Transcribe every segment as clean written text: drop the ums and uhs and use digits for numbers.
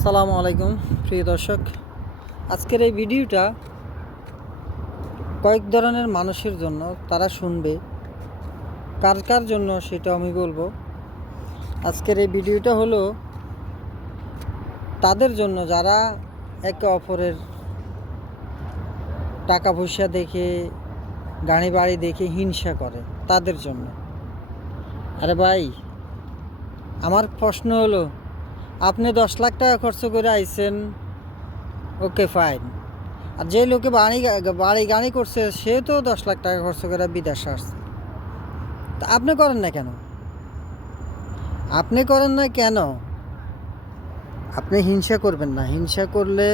আসসালামু আলাইকুম প্রিয় দর্শক। আজকের এই ভিডিওটা কয়েক ধরনের মানুষের জন্য, তারা শুনবে কার কার জন্য সেটা আমি বলবো। আজকের এই ভিডিওটা হলো তাদের জন্য যারা একে অপরের টাকা পয়সা দেখে, গাড়ি বাড়ি দেখে হিংসা করে, তাদের জন্য। আরে ভাই, আমার প্রশ্ন হলো, আপনি 10 লাখ টাকা খরচ করে আইছেন, ওকে ফাইন। আর যে লোকে বাড়ি গাড়ি করছে সে তো 10 লাখ টাকা খরচ করে বিদেশে আসছে। তা আপনি করেন না কেন? আপনি করেন না কেন? আপনি হিংসা করবেন না। হিংসা করলে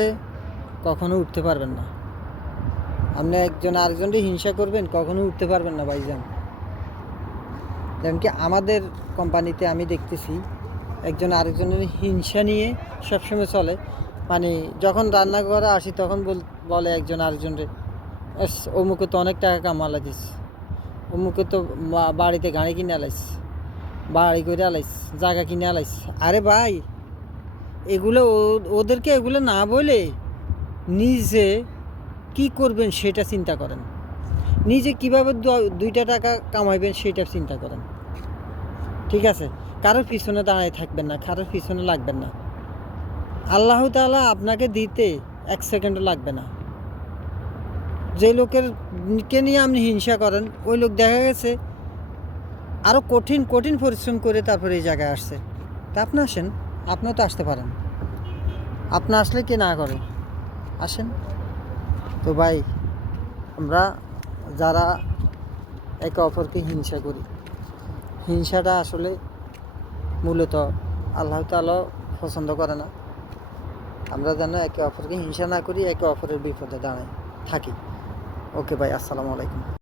কখনো উঠতে পারবেন না। আপনি একজন আরেকজনকে হিংসা করবেন, কখনো উঠতে পারবেন না ভাইজান। যেমন কি আমাদের কোম্পানিতে আমি দেখতেছি, একজন আরেকজনের হিংসা নিয়ে সবসময় চলে। মানে যখন রান্না করে আসি তখন বলে একজন আরেকজনকে, অমুকে তো অনেক টাকা কামালা দিস, অমুকে তো বাড়িতে গাড়ি কিনে আলাইস, বাড়ি করে আলাইস, জায়গা কিনে আলাইস। আরে ভাই, এগুলো ওদেরকে এগুলো না বলে নিজে কি করবেন সেটা চিন্তা করেন। নিজে কীভাবে 2টা টাকা কামাইবেন সেটা চিন্তা করেন, ঠিক আছে? কারোর পিছনে দাঁড়ায় থাকবেন না, কারোর পিছনে লাগবেন না। আল্লাহ তাআলা আপনাকে দিতে 1 সেকেন্ডও লাগবে না। যে লোকেরকে নিয়ে আপনি হিংসা করেন, ওই লোক দেখা গেছে আরও কঠিন কঠিন পরিশ্রম করে তারপরে এই জায়গায় আসছে। তা আপনি আসেন, আপনিও তো আসতে পারেন। আপনি আসলে কে না করে, আসেন। তো ভাই, আমরা যারা একে অপরকে হিংসা করি, হিংসাটা আসলে মূলত আল্লাহ তাআলা পছন্দ করে না। আমরা যেন একে অপরকে হিংসা না করি, একে অপরের বিপদে দাঁড়াই থাকি। ওকে ভাই, আসসালামু আলাইকুম।